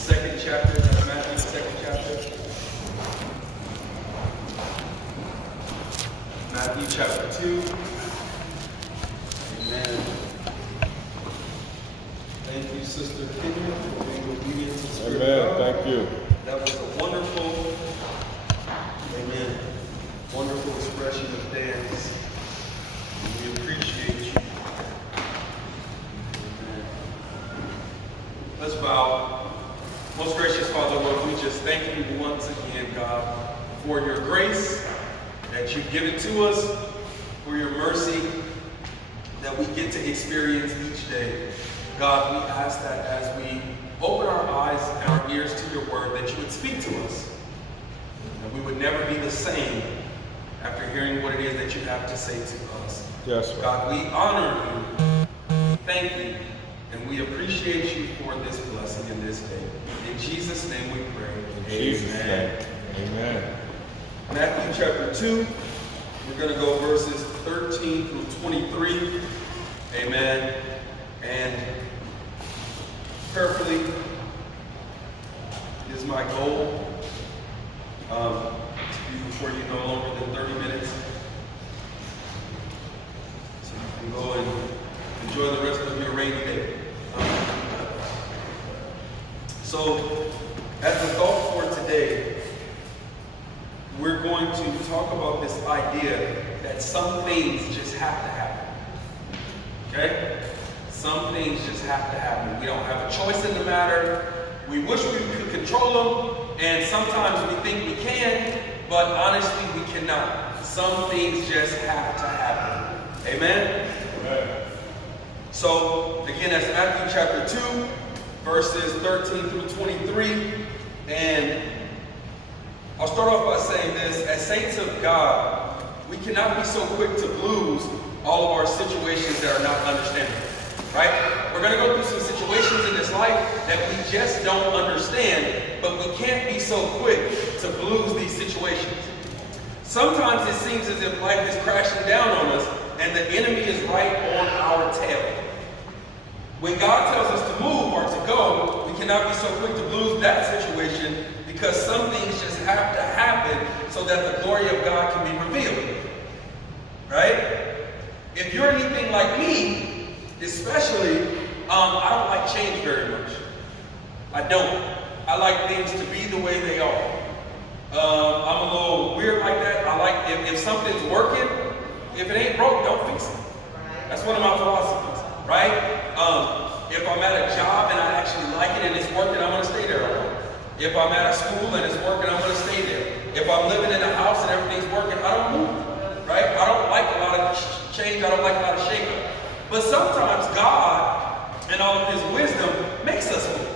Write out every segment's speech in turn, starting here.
second chapter. That's Matthew, the second chapter. Matthew chapter 2. Amen. Thank you, Sister Kenya, for being obedient to the Spirit of God. Thank you. That was a wonderful, amen, wonderful expression of dance. We appreciate you. Amen. Let's bow. Most gracious Father, Lord, we just thank you once again, God, for your grace that you've given to us, for your mercy that we get to experience each day. God, we ask that as we open our eyes and our ears to your word, that you would speak to us. And we would never be the same after hearing what it is that you have to say to us. Yes, God, we honor you, thank you, and we appreciate you for this blessing in this day. In Jesus' name we pray. In Jesus' name. Amen. Matthew chapter 2, we're going to go verses 13 through 23. Amen. And prayerfully is my goal to be before you no longer than 30 minutes. So you can go and enjoy the rest of your rainy day. So, as the thought for today, we're going to talk about this idea that some things just have to happen. Okay? Some things just have to happen. We don't have a choice in the matter. We wish we could control them, and sometimes we think we can, but honestly we cannot. Some things just have to happen. Amen? Amen. So, again, that's Matthew chapter 2, verses 13 through 23. And I'll start off by saying this. As saints of God, we cannot be so quick to lose all of our situations that are not understandable. Right? We're going to go through some situations in this life that we just don't understand, but we can't be so quick to lose these situations. Sometimes it seems as if life is crashing down on us and the enemy is right on our tail. When God tells us to move or to go, we cannot be so quick to lose that situation because some things just have to happen so that the glory of God can be revealed. Right? If you're anything like me, especially, I don't like change very much. I don't. I like things to be the way they are. I'm a little weird like that. I like if something's working, if it ain't broke, don't fix it. That's one of my philosophies, right? If I'm at a job and I actually like it and it's working, I'm going to stay there all right. If I'm at a school and it's working, I'm going to stay there. If I'm living in a house and everything's working, I don't move, right? I don't like a lot of change. I don't like a lot of shake-up. But sometimes God, in all of his wisdom, makes us move.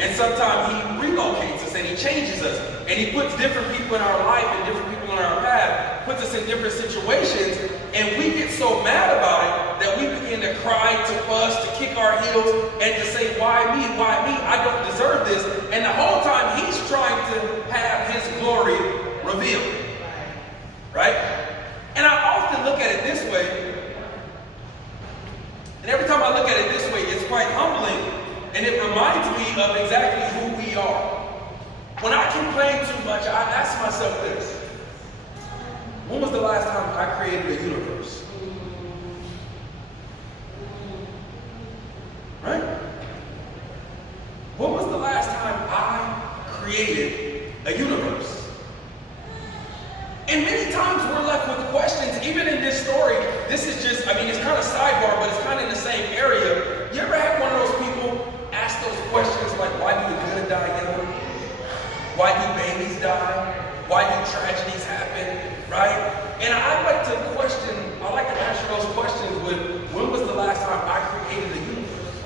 And sometimes he relocates us and he changes us. And he puts different people in our life and different people in our path, puts us in different situations, and we get so mad about it that we begin to cry, to fuss, to kick our heels, and to say, why me? Why me? I don't deserve this. And the whole time he's trying to have his glory revealed. Right? And I often look at it this way. And every time I look at it this way, it's quite humbling, and it reminds me of exactly who we are. When I complain too much, I ask myself this. When was the last time I created a universe? Right? When was the last time I created a universe? And many times we're left with questions, even in this story. This is just, it's kind of sidebar, but it's kind of in the same area. You ever had one of those people ask those questions like, why do the good die young? Why do babies die? Why do tragedies happen? Right? And I like to answer those questions with, when was the last time I created a universe?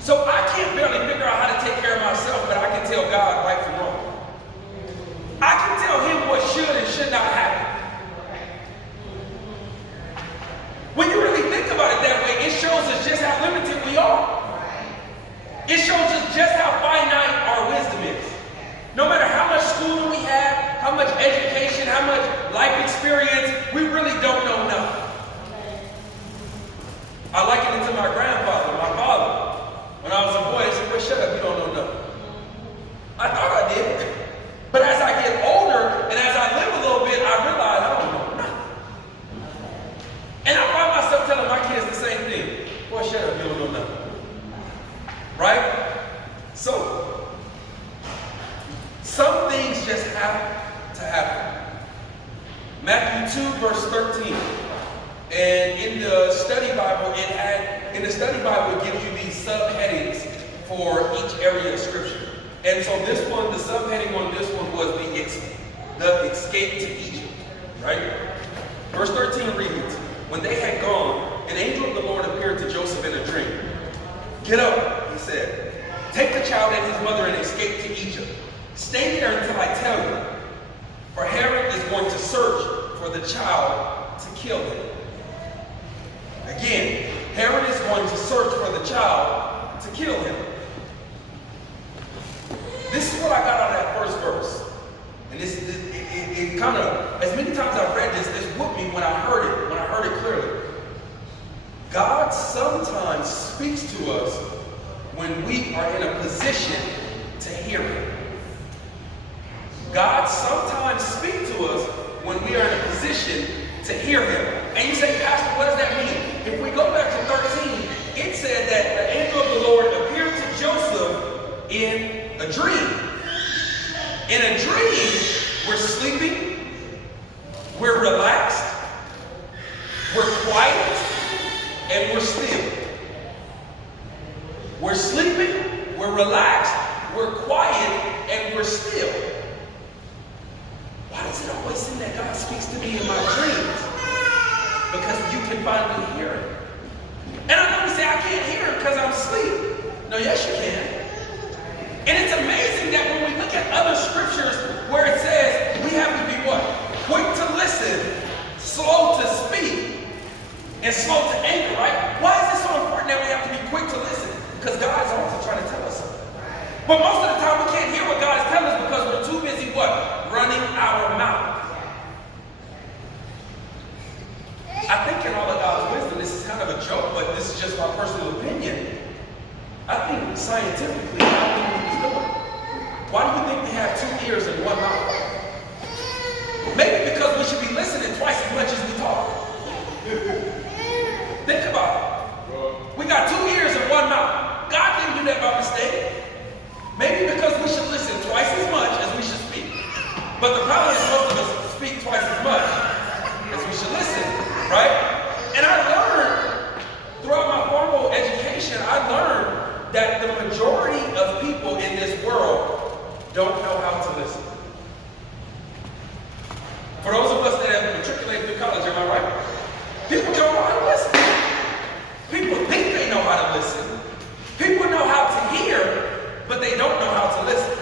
So I can't barely figure out how to take care of myself, but I can tell God right from wrong. I can tell him what should and should not happen. When you really think about it that way, it shows us just how limited we are. It shows us just how finite our wisdom is. No matter how much schooling we have, how much education, how much life experience, we really don't know nothing. I liken it to my grandfather, my father. When I was a boy, for each area of scripture. And so this one, the subheading on this one was the escape to Egypt, right? Verse 13 reads, when they had gone, an angel of the Lord appeared to Joseph in a dream. Get up, he said. Take the child and his mother and escape to Egypt. Stay there until I tell you. For Herod is going to search for the child to kill him. Again, Herod is going to search for the child to kill him. This is what I got out of that first verse. And it kind of, as many times I've read this whooped me when I heard it clearly. God sometimes speaks to us when we are in a position to hear Him. God sometimes speaks to us when we are in a position to hear Him. And you say, Pastor, what does that mean? If we go back to 13, it said that the angel of the Lord appeared to Joseph in a dream. In a dream, we're sleeping, we're relaxed, we're quiet, and we're still. We're sleeping, we're relaxed, we're quiet, and we're still. Why does it always seem that God speaks to me in my dreams? Because you can finally hear Him. And I know you say, I can't hear Him because I'm asleep. No, yes you can. And it's amazing that when we look at other scriptures where it says we have to be what? Quick to listen, slow to speak, and slow to anger, right? Why is it so important that we have to be quick to listen? Because God is also trying to tell us something. But most of the time we can't hear what God is telling us because we're too busy what? Running our mouth. I think in all of God's wisdom, this is kind of a joke, but this is just my personal opinion. I think scientifically, I don't think He's doing. Why do you think we have 2 ears and 1 mouth? Maybe because we should be listening twice as much as we talk. Think about it. We got 2 ears and 1 mouth. God didn't do that by mistake. Maybe because we should listen twice as much as we should speak. But the problem is most of us speak twice as much as we should listen, right? And I learned throughout my formal education, I learned that the majority of people in this world don't know how to listen. For those of us that have matriculated through college, am I right? People don't know how to listen. People think they know how to listen. People know how to hear, but they don't know how to listen.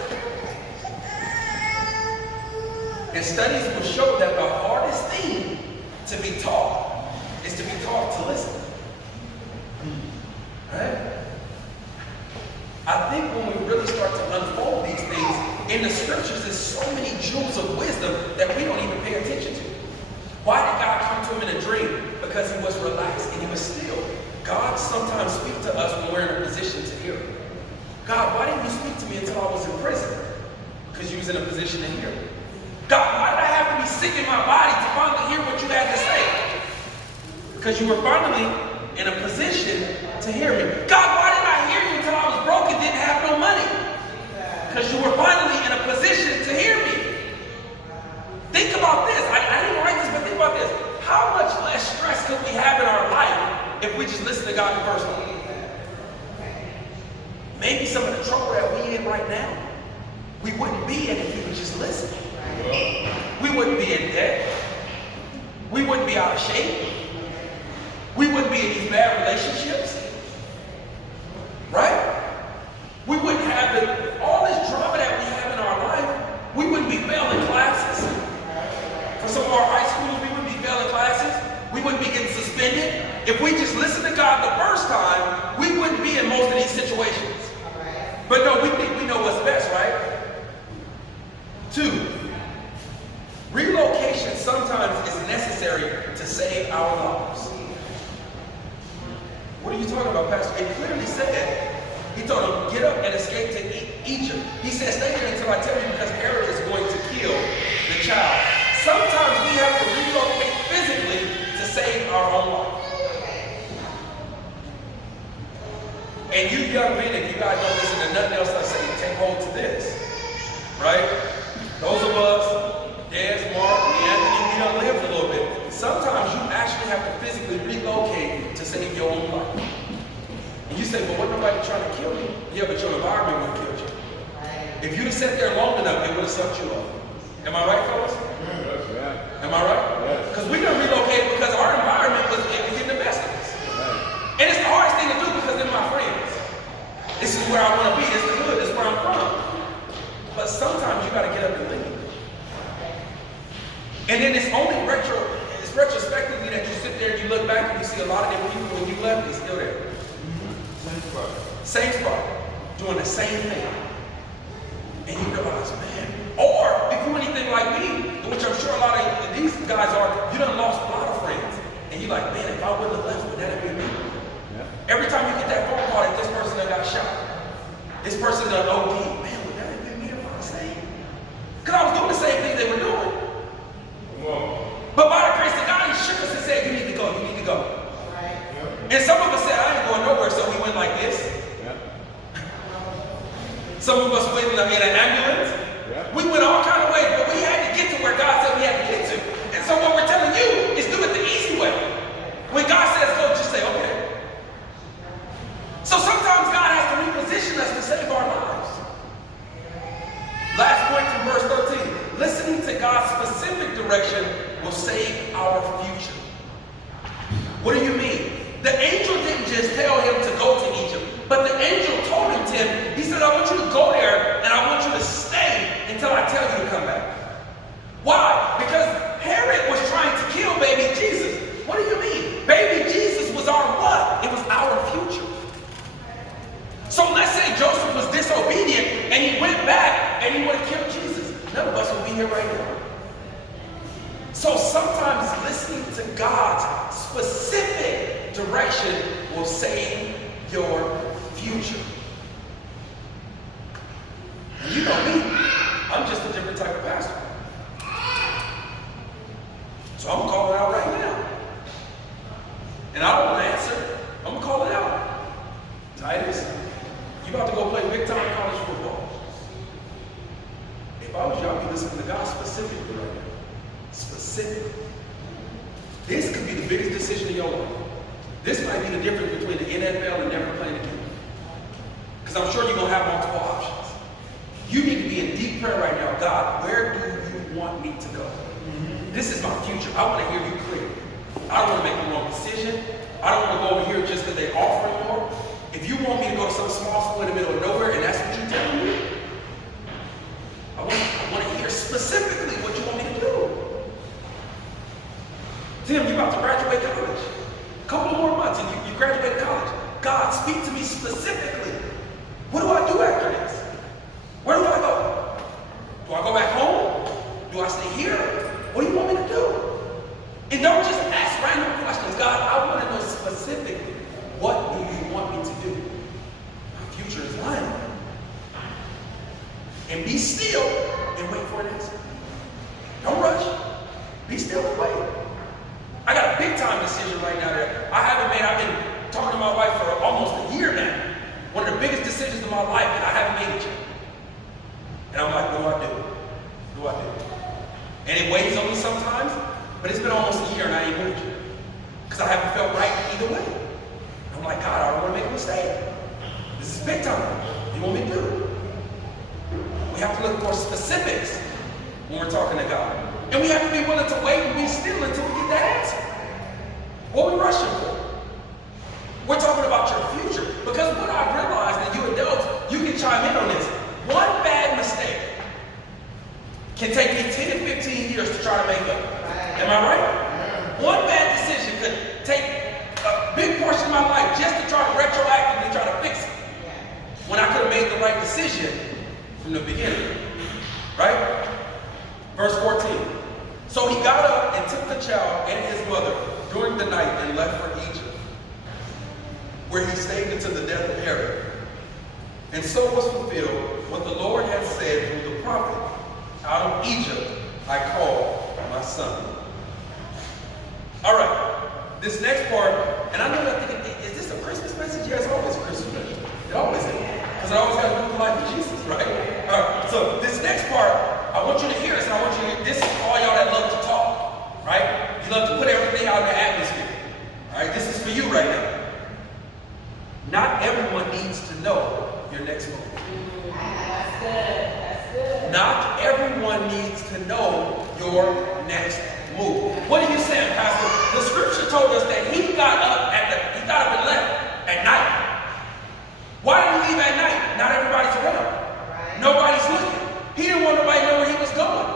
And studies will show that the hardest thing to be taught is to be taught to listen. Right? I think when we really start to unfold these things, in the scriptures there's so many jewels of wisdom that we don't even pay attention to. Why did God come to him in a dream? Because he was relaxed and he was still. God sometimes speaks to us when we're in a position to hear him. God, why didn't you speak to me until I was in prison? Because you was in a position to hear him. God, why did I have to be sick in my body to finally hear what you had to say? Because you were finally in a position to hear me. God, why didn't I hear you until I was broke and didn't have no money? Because you were finally in a position to hear me. Think about this. I didn't write this, but think about this. How much less stress could we have in our life if we just listen to God in the first place? Maybe some of the trouble that we in right now, we wouldn't be in if we would just listen. We wouldn't be in debt. We wouldn't be out of shape. We wouldn't be in these bad relationships. Right? We wouldn't have all this drama that we have in our life. We wouldn't be failing classes. For some of our high schools, we wouldn't be failing classes. We wouldn't be getting suspended. If we just listened to God the first time, we wouldn't be in most of these situations. But no, we think we know what's best, right? 2, relocation sometimes is necessary to save our lives. What are you talking about, Pastor? It clearly said, he told him, get up and escape to Egypt. He said, stay there until I tell you because Herod is going to kill the child. Sometimes we have to relocate physically to save our own life. And you young men, if you guys don't listen to nothing else I say, take hold to this. Right? Those of us, Des, Mark, Anthony, we done lived a little bit. Sometimes you actually have to physically relocate to save your own life. And you say, well, wasn't nobody trying to kill you? Yeah, but your environment would have killed you. If you'd have sat there long enough, it would have sucked you up. Am I right, fellas? Am I right? Because we done relocated because our environment was getting the best of us. And it's the hardest thing to do because they're my friends. This is where I want to be. This is good. This is where I'm from. But sometimes you got to get up and leave. And then it's retrospectively that you sit there and you look back and you see a lot of them people when you left, they're still there. Same spot. Doing the same thing. And you realize, man, or if you're anything like me, which I'm sure a lot of these guys are, you done lost a lot of friends. And you're like, man, if I wouldn't have left, would that have been me? Yeah. Every time you get that phone call that this person that got shot, this person done OD, man, would that have been me if I was saved? Because I was doing the same thing they were doing. But by the grace of God, he shook us and said, you need to go, you need to go. Right. And some of us said, I ain't going nowhere, so we went like this. Yeah. Some of us went in an ambulance. Yeah. We went all kind of ways, but we had to get to where God said we had to get to. And so what we're telling you is do it the easy way. When God says go, just say, okay. So sometimes God has to reposition us to save our lives. Last point from verse 13. Listening to God's specific direction will save our future. What do you mean? The angel didn't just tell him to go to Egypt, but the angel told him, Tim, he said, I want you to go there and I want you to stay until I tell you to come back. Why? Because Herod was trying to kill baby Jesus. What do you mean? Baby Jesus was our what? It was our future. So let's say Joseph was disobedient and he went back and he would have killed Jesus. None of us would be here right now. So sometimes listening to God's specific direction will save your future. And you know me, I'm just a different type of pastor. So I'm going to call it out right now. And I don't want to answer. I'm going to call it out. Titus, you about to go play big time college football. If I was you, I'd be listening to God specifically right now. Specifically. This could be the biggest decision of your life. This might be the difference between the NFL and never playing again. Because I'm sure you're going to have multiple options. You need to be in deep prayer right now. God, where do you want me to go? This is my future. I want to hear you clear. I don't want to make the wrong decision. I don't want to go over here just because they offer more. If you want me to go to some small school in the middle of nowhere and that's what you're telling me, I want to hear specifically what you want me to do. Tim, you're about to graduate college. A couple more months and you graduate college. God, speak to me specifically. What do I do after this? Where do I go? Do I go back home? Do I stay here? What do you want me to do? And don't just ask random questions. God, I want to know specifically, what do you want me to do? My future is lying. And be still and wait for an answer. Don't rush. Be still and wait. I got a big time decision right now that I haven't made. I've been talking to my wife for almost a year now. One of the biggest decisions of my life, and I haven't made it yet. And I'm like, what do I do? What do I do? And it weighs on me sometimes, but it's been almost a year and I ain't moved yet. Because I haven't felt right either way. I'm like, God, I don't want to make a mistake. This is big time. What do you want me to do? We have to look for specifics when we're talking to God. And we have to be willing to wait and be still until we get that answer. What are we rushing for? We're talking about your future. Because what I've realized, that you adults, you can chime in on this. One bad mistake can take me 10 to 15 years to try to make up. Am I right? One bad decision could take a big portion of my life just to try to retroactively try to fix it. When I could have made the right decision from the beginning. Right? Verse 14. So he got up and took the child and his mother during the night and left for Egypt, where he stayed until the death of Herod. And so was fulfilled what the Lord had said through the prophet, out of Egypt I called my son. All right, this next part, and I know that thinking, is this a Christmas message? Yeah, it's always a Christmas message. It always is. Because I always got to live the life of Jesus, right? All right, so this next part, I want you to hear this, and I want you to hear this is all y'all that love to talk, right? You love to put everything out in the atmosphere. All right, this is for you right now. Not every next move. That's good. That's good. Not everyone needs to know your next move. What are you saying, Pastor? The scripture told us that he got up and left at night. Why did he leave at night? Not everybody's around. Right. Nobody's looking. He didn't want nobody to know where he was going.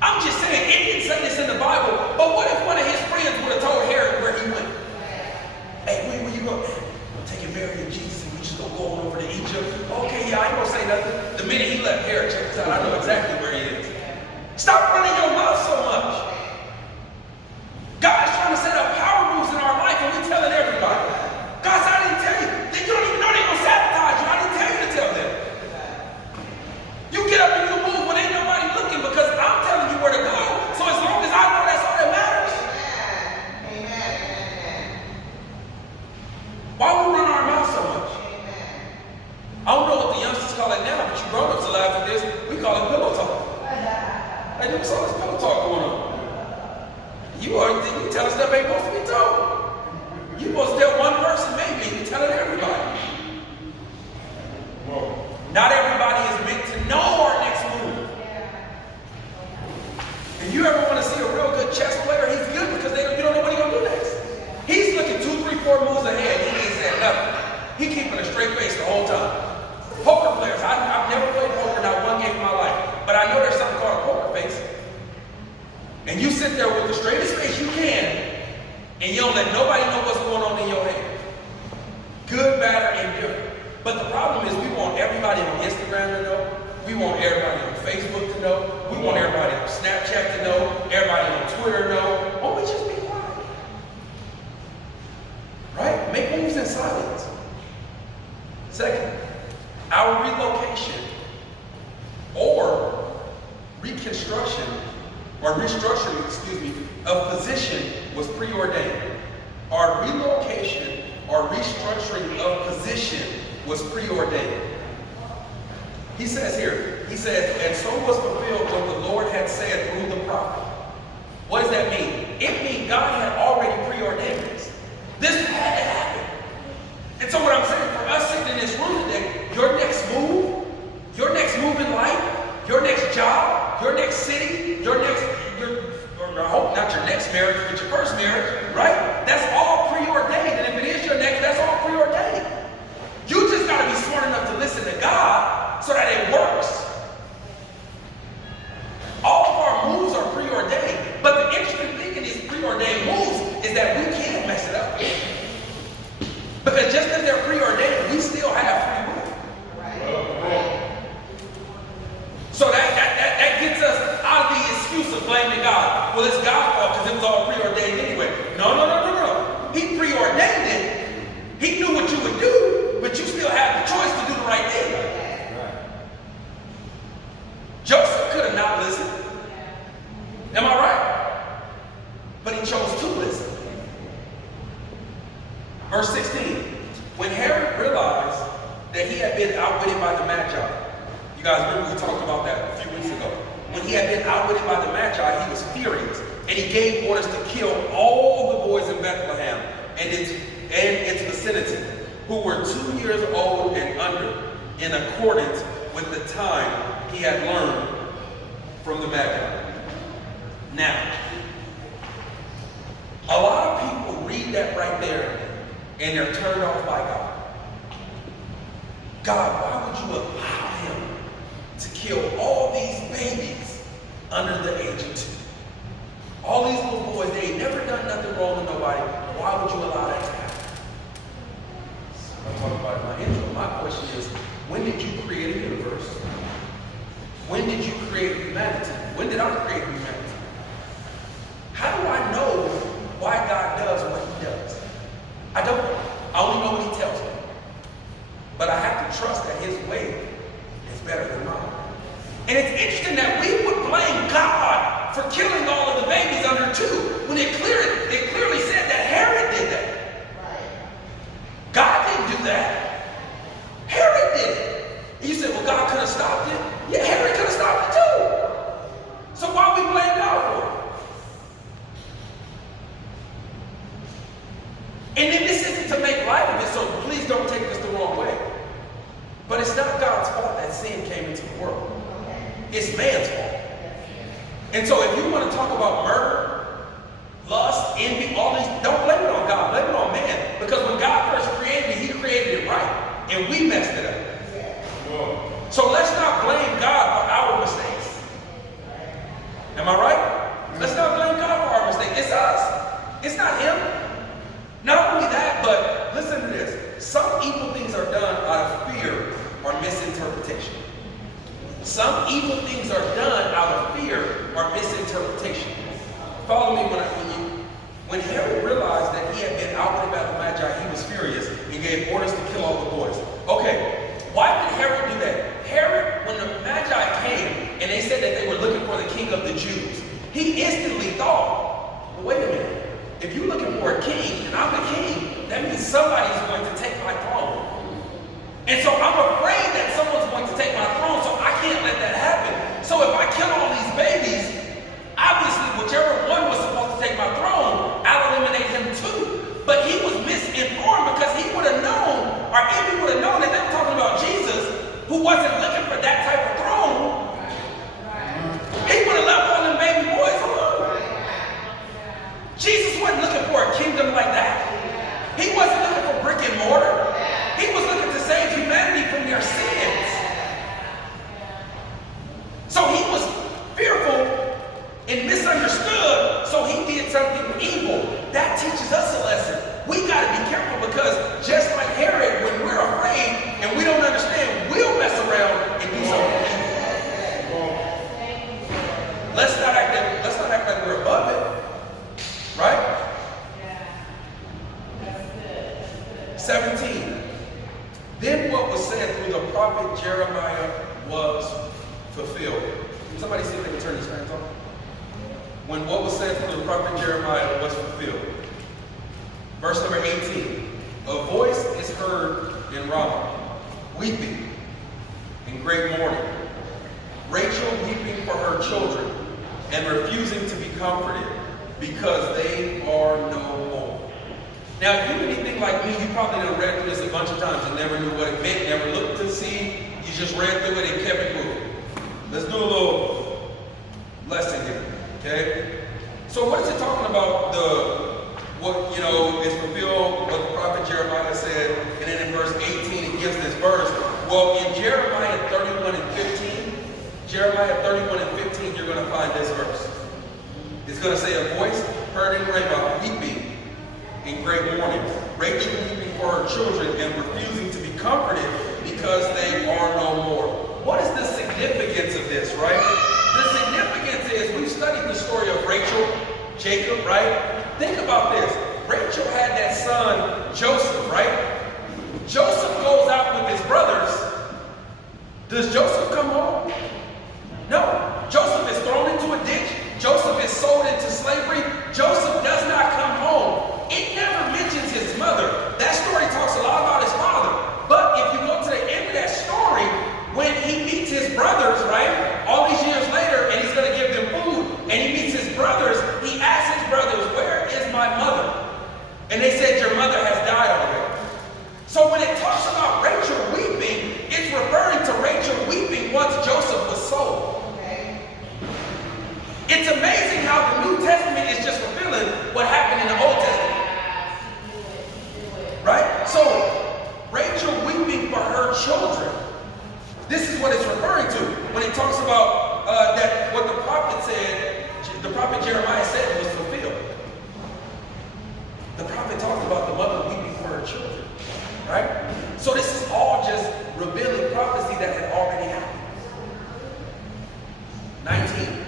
I'm just saying, it didn't say this in the Bible, but what if one of his friends would have told Herod where he went? Hey, where you go? I'm taking Mary and Jesus and we just gonna go on over to Egypt. Okay, yeah, I ain't gonna say nothing. The minute he left Herod, check this out, I know exactly where he is. Stop running your mouth so much. God is trying to set up power moves in our life and we're telling everybody. God said, I didn't tell you. You don't even know they're gonna sabotage you. I didn't tell you to tell them. You get up and you move when ain't nobody looking because I'm telling you where to go. So as long as I know, that's all that matters. Amen. Why we run our mouth so much? I don't know what the youngsters call it now, but you grown-ups are laughing at this. We call it pillow talk. Hey, there's all this pillow talk going on. You telling stuff ain't supposed to be told. You supposed to tell one person maybe, and you telling everybody. Not everybody is meant to know our next move. If you ever want to see a real good chess player, he's good because you don't know what he's going to do next. He's looking 2, 3, 4 moves ahead. He ain't saying nothing. He's keeping a straight face the whole time. Poker players, I've never played poker, not one game in my life. But I know there's something called a poker face. And you sit there with the straightest face you can, and you don't let nobody know what's going on in your head. Good, bad, or indifferent. But the problem is we want everybody on Instagram to know. We want everybody on Facebook to know. We want everybody on Snapchat to know. Everybody on Twitter to know. Why don't we just be quiet? Right? Make moves in silence. Second, our relocation or reconstruction or restructuring, of position was preordained. Our relocation or restructuring of position was preordained. He says here, and so was fulfilled what the Lord had said through the prophet. What does that mean? It means God had already preordained this. This had to happen. And so what I'm saying, for us sitting in this room today, your next move in life, your next job, your next city, I hope not your next marriage, but your first marriage, right? That's all preordained. And if it is your next, that's all preordained. You just got to be smart enough to listen to God so that it works. All of our moves are preordained. But the interesting thing in these preordained moves is that we can't mess it up. Because just as they're preordained, we still have free will. So that gets us out of the excuse of blaming God. Well, it's God's fault because it was all preordained anyway. No. He preordained it. He knew what you would do, but you still have the choice to do the right thing. Joseph could have not listened. Am I right? But he chose to listen. Verse 16. When Herod realized that he had been outwitted by the Magi, you guys remember we talked about that a few weeks ago. When he had been outwitted by the Magi, he was furious. And he gave orders to kill all the boys in Bethlehem and its vicinity who were 2 years old and under, in accordance with the time he had learned from the Magi. Now, a lot of people read that right there and they're turned off by God. God, why would you allow him to kill all these babies under the age of 2? All these little boys, they ain't never done nothing wrong to nobody. Why would you allow that to happen? I'm talking about my intro. My question is, when did you create a universe? When did you create humanity? When did I create humanity? How do I know why God does what he does? I don't. I only know what he tells me. But I have to trust that his way is better than mine. And it's interesting that we would blame God for killing all of the babies under 2 when it clearly said that Herod did that. God didn't do that. Herod did it. And you said, well, God could have stopped it. Yeah, Herod could have stopped it too. So why we blame God for it? And then this isn't to make light of it, so please don't take this the wrong way. it's not God's fault that sin came into the world. It's man's fault. And so if you want to talk about murder, lust, envy, all these, don't blame it on God, blame it on man. Because when God first created it, he created it right. And we messed it up. So let's not blame God for our mistakes. Am I right? Let's not blame God for our mistakes. It's us. It's not him. Not only that, but listen to this. Some evil things are done out of fear or misinterpretation. Some evil things are done out of fear or misinterpretation. Follow me when Herod realized that he had been outwitted by the Magi, he was furious and gave orders to kill all the boys. Okay, why did Herod do that? Herod, when the Magi came and they said that they were looking for the king of the Jews, he instantly thought, well, wait a minute, if you're looking for a king and I'm the king, that means somebody's going to take my throne. And so I'm afraid that someone's going to take my throne, so I can't let that happen. So if I kill all these babies, obviously whichever one was supposed to take my throne, I'll eliminate him too. But he was misinformed because he would have known, or if he would have known that they were talking about Jesus, who wasn't looking for that type of throne, he would have left all them baby boys alone. Jesus wasn't looking for a kingdom like that. He wasn't looking for brick and mortar. He was looking to save humanity from their sins. So he was fearful and misunderstood, so he did something evil. That teaches us a lesson. We got to be careful because just like Herod, when we're afraid and we don't understand, we'll mess around and do something evil. Let's not act like we're above it. Right? 17. Then what was said through the prophet Jeremiah was fulfilled. Somebody see if they can turn these fans on. When what was said through the prophet Jeremiah was fulfilled. Verse number 18. A voice is heard in Ramah, weeping in great mourning. Rachel weeping for her children and refusing to be comforted because they are no more. Now, if you're anything like me, you probably done read through this a bunch of times and never knew what it meant, never looked to see. You just read through it and kept it moving. Let's do a little lesson here, okay? So what is it talking about is fulfilled, what the prophet Jeremiah said, and then in verse 18 it gives this verse. Well, in Jeremiah 31 and 15, you're going to find this verse. It's going to say, a voice heard in Ramah weeping in great mourning, Rachel weeping for her children and refusing to be comforted because they are no more. What is the significance of this, right? The significance is, we've studied the story of Rachel, Jacob, right? Think about this. Rachel had that son, Joseph, right? Joseph goes out with his brothers. Does Joseph come home? No. Joseph is thrown into a ditch. Joseph is sold into slavery. Joseph does not come home. It never mentions his mother. That story talks a lot about his father. But if you go to the end of that story, when he meets his brothers, right, all these years later, and he's going to give them food, and he meets his brothers, he asks his brothers, where is my mother? And they said, your mother has died already. So when it talks about Rachel weeping, it's referring to Rachel weeping once Joseph was sold. It's amazing how the New Testament is just fulfilling what happened in the Old Testament. Right? So, Rachel weeping for her children. This is what it's referring to when it talks about that what the prophet said, the prophet Jeremiah said was fulfilled. The prophet talked about the mother weeping for her children. Right? So this is all just revealing prophecy that had already happened. 19.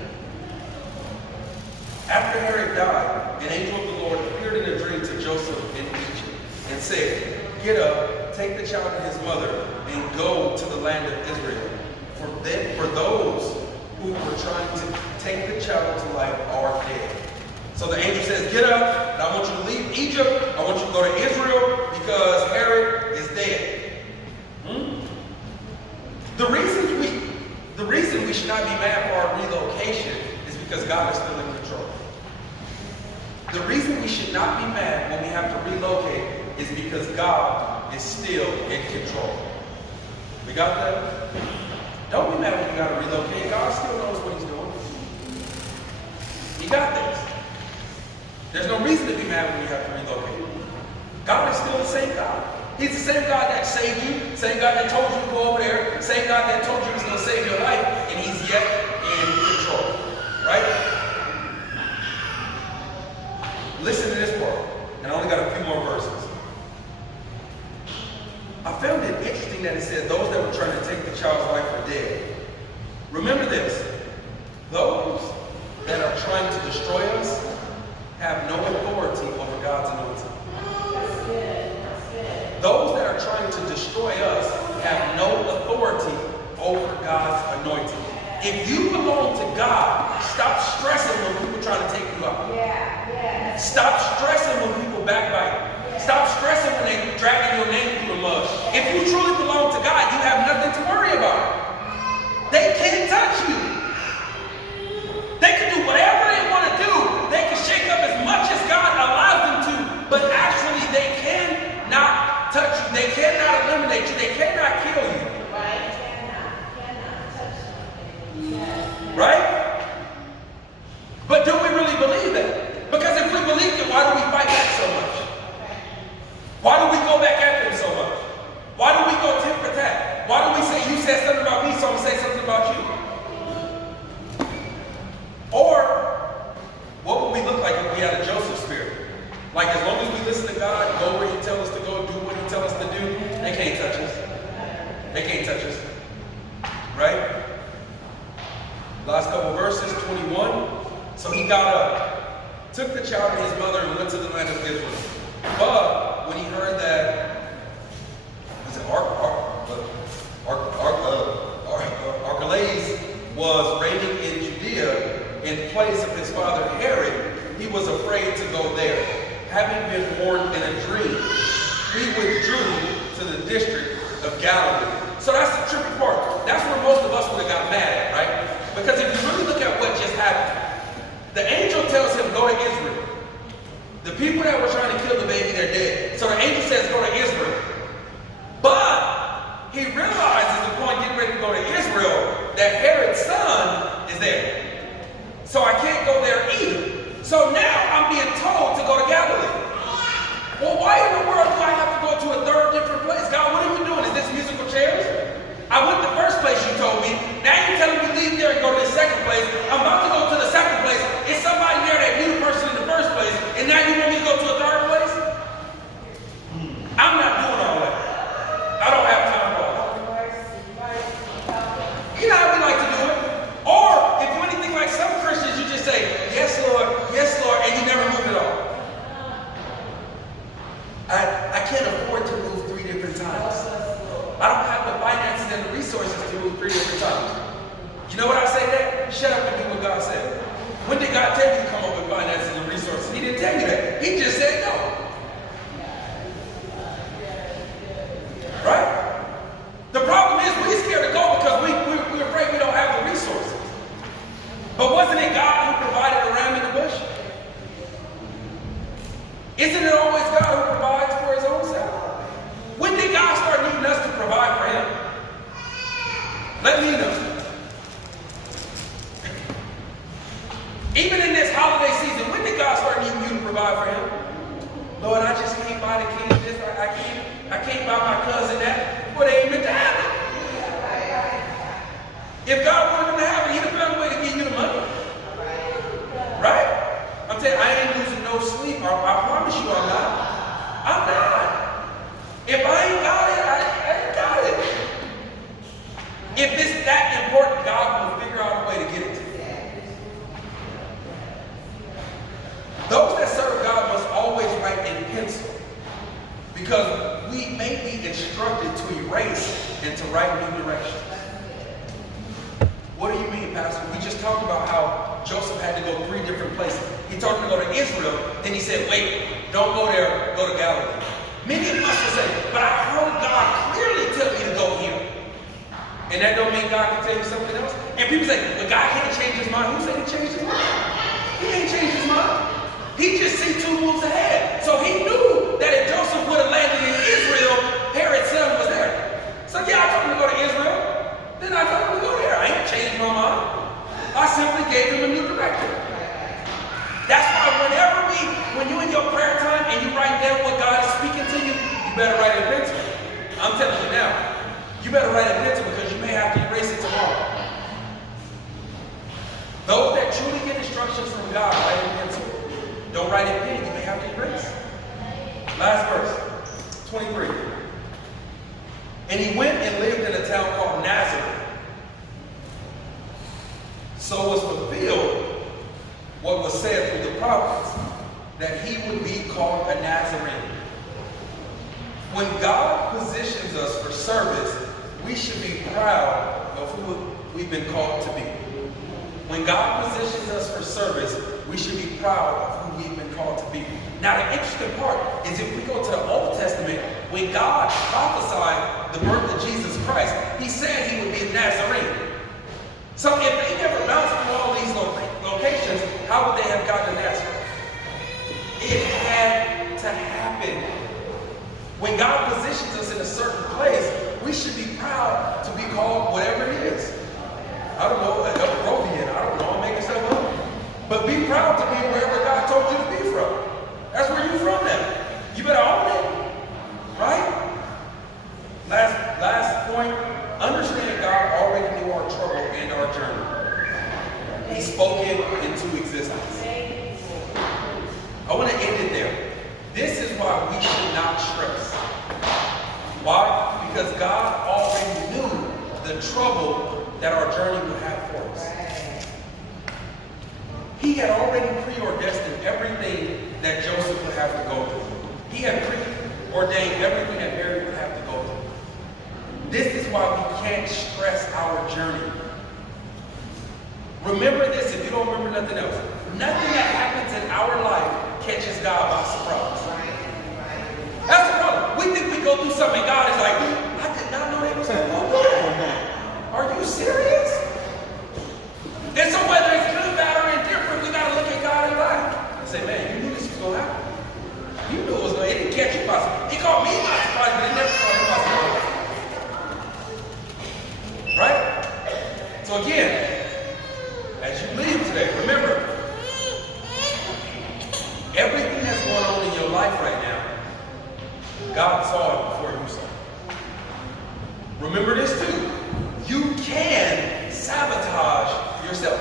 After Herod died, an angel of the Lord appeared in a dream to Joseph in Egypt and said, get up, take the child and his mother, and go to the land of Israel. For those who were trying to take the child to life are dead. So the angel says, get up, and I want you to leave Egypt. I want you to go to Israel because Herod is dead. The reason we should not be mad for our relocation is because God is still in control. The reason we should not be mad when we have to relocate is because God is still in control. We got that? Don't be mad when you got to relocate. God still knows what he's doing. He got this. There's no reason to be mad when you have to relocate. God is still the same God. He's the same God that saved you, same God that told you to go over there, same God that told you he was going to save your life, and he's yet in control. Right? Listen to this part. And I only got a few more verses. I found it interesting that it said those that were trying to take the child's life are dead. Remember this. Those that are trying to destroy us have no authority over God's anointing. That's good. That's good. Those that are trying to destroy us have no authority over God's anointing. If you belong to God, stop stressing when people trying to take you out. Yeah. Stop stressing when people backbite. Stop stressing when they're dragging your name through the mud. If you truly belong to God, you have nothing to worry about. They can't touch you. They can do whatever they want to do. They can shake up as much as God allows them to, but actually they cannot touch you. They cannot eliminate you. They cannot kill you. Right? Cannot touch something. Yes. Right? But do we really believe that? Because if we believe it, why do we fight back so much? Why do we go back at them so much? Why do we go tit for tat? Why do we say, you said something about me, so I'm going to say something about you? Or, what would we look like if we had a Joseph spirit? Like, as long as we listen to God, go where he tells us to go, do what he tells us to do, they can't touch us. They can't touch us. Right? Last couple verses, 21. So he got up, took the child and his mother, and went to the land of Israel. But when he heard that, was it Archelaus was reigning in Judea in place of his father Herod, he was afraid to go there. Having been warned in a dream, he withdrew to the district of Galilee. So that's the tricky part. That's where most of us would have got mad at, right? Because if you really look at what just happened, the angel tells him, go to Israel. The people that were trying to kill the baby, they're dead. So the angel says, go to Israel. But he realizes upon getting ready to go to Israel that Herod's son is there. So I can't go there either. So now I'm being told to go to Galilee. Well, why in the world do I have to go to a third different place? God, what are you doing? Is this musical chairs? I went the first place you told me. Now you're telling me leave there and go to the second place. I'm about to go to the second place. Is somebody there that knew the person in the first place? And now you want me to go to a third place? I'm not doing all that. I don't have time for all that. You know how we like to do it? Or if you're anything like some Christians, you just say, yes, Lord, and you never move at all. I can't afford to move 3 different times. I don't have the finances and the resources to move 3 different times. You know what I say that? Shut up and do what God said. When did God tell you to come up with finances and resources? He didn't tell you that. He just said no. Right? The problem is we're scared to go because we're afraid we don't have the resources. But wasn't it God who provided a ram in the bush? Isn't it always God who provides for his own self? When did God start needing us to provide for him? Let me know. Even in this holiday season, when did God start needing you to provide for him? Lord, I just can't buy the kids this. I can't buy my cousin that. Well, they ain't meant to have it. If God wanted them to have it, he'd have found a way to give you the money. Right? I'm telling you, I ain't losing no sleep. I promise you I'm not. I'm not. If I ain't got it, I ain't got it. If it's that important, God will figure out a way to get it to you. Those that serve God must always write in pencil, because we may be instructed to erase and to write new directions. What do you mean, Pastor? We just talked about how Joseph had to go 3 different places. He told him to go to Israel, then he said, wait, don't go there, go to Galilee. Many of us will say, but I heard God clearly tell me to go here. And that don't mean God can tell you something else? And people say, but God can't change his mind. Who said he changed his mind? He ain't changed his mind. He just seen 2 moves ahead. So he knew that if Joseph would have landed in Israel, Herod's son was there. So yeah, I told him to go to gave him a new direction. That's why when you're in your prayer time and you write down what God is speaking to you, you better write it in pencil. I'm telling you now, you better write it in pencil because you may have to erase it tomorrow. Those that truly get instructions from God, write it in pencil. Don't write it in pen, you may have to erase. Last verse, 23. And he went and lived in a town called Nazareth. So was fulfilled what was said through the prophets, that he would be called a Nazarene. When God positions us for service, we should be proud of who we've been called to be. When God positions us for service, we should be proud of who we've been called to be. Now, the interesting part is if we go to the Old Testament, when God prophesied the birth of Jesus Christ, he said he would be a Nazarene. So if they never bounced through all these locations, how would they have gotten to Nazareth? It had to happen. When God positions us in a certain place, we should be proud to be called whatever it is. I don't know, a Peruvian, I don't know, I'm making stuff up. But be proud to be wherever God told you to be from. That's where you're from now. You better own it. Right? Last point, understand God already knew our trouble and our journey. He spoke it into existence. I want to end it there. This is why we should not stress. Why? Because God already knew the trouble that our journey would have for us. He had already preordained everything that Joseph would have to go through. He had preordained everything that Mary would have to go through. This is why we can't stress our journey. Remember this if you don't remember nothing else. Nothing that happens in our life catches God by surprise. That's the problem. We think we go through something and God is like, I did not know they was going to go through that. Are you serious? And so whether it's good, bad, or indifferent, we got to look at God in life and say, man, you knew this was going to happen. You knew it was going to, it didn't catch you by surprise. It caught me by surprise, but it never caught you by surprise. Right? So again, as you leave today, remember, everything that's going on in your life right now, God saw it before you saw it. Remember this too. You can sabotage yourself.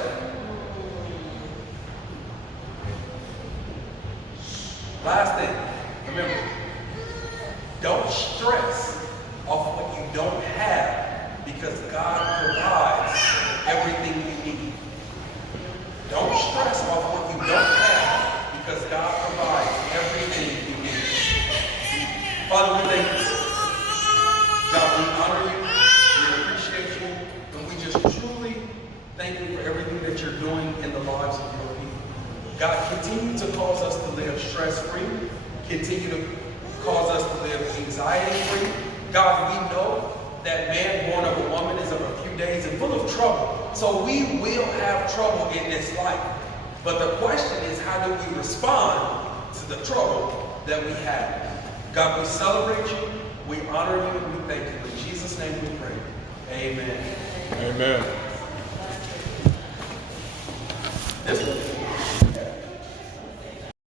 Last thing, remember, don't stress off what you don't have because God provides everything you need. Don't stress off what you don't have because God provides everything you need. Father, we thank you. God, we honor you. We appreciate you. And we just truly thank you for everything that you're doing in the lives of your people. God, continue to cause us to live stress-free. Continue to cause us to live anxiety-free. God, we know that man born of a woman is of a few days and full of trouble. So we will have trouble in this life. But the question is, how do we respond to the trouble that we have? God, we celebrate you, we honor you, and we thank you. In Jesus' name we pray. Amen. Amen.